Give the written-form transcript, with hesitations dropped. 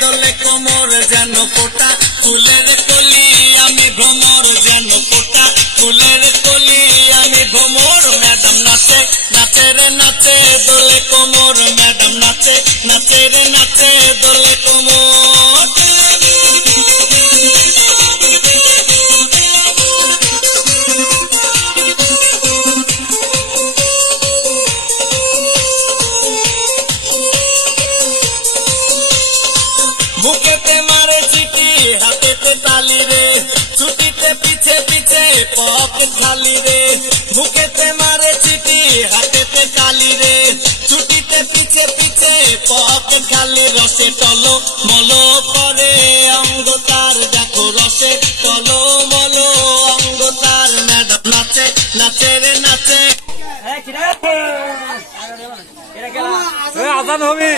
দোলে কোমর যেন ফোটা ফুলের কলি আমি ভ্রমর যেন ফোটা ফুলের কলি আমি ভ্রমর ম্যাডাম নাচে নাচে রে নাচে দোলে কোমর ম্যাডাম নাচে নাচে রে নাচে দোলে কোমর বুকেতে মারে চিঠি হাতেতে তালি রে ছুটিতে পিছে পিছে পকেট খালি রে বুকেতে মারে চিঠি হাতেতে তালি রে ছুটিতে পিছে পিছে পকেট খালি রসে টলো মলো করে অঙ্গ তার দেখো রসে টলো মলো অঙ্গ তার ম্যাডাম নাচে নাচে রে নাচে আজান হবে।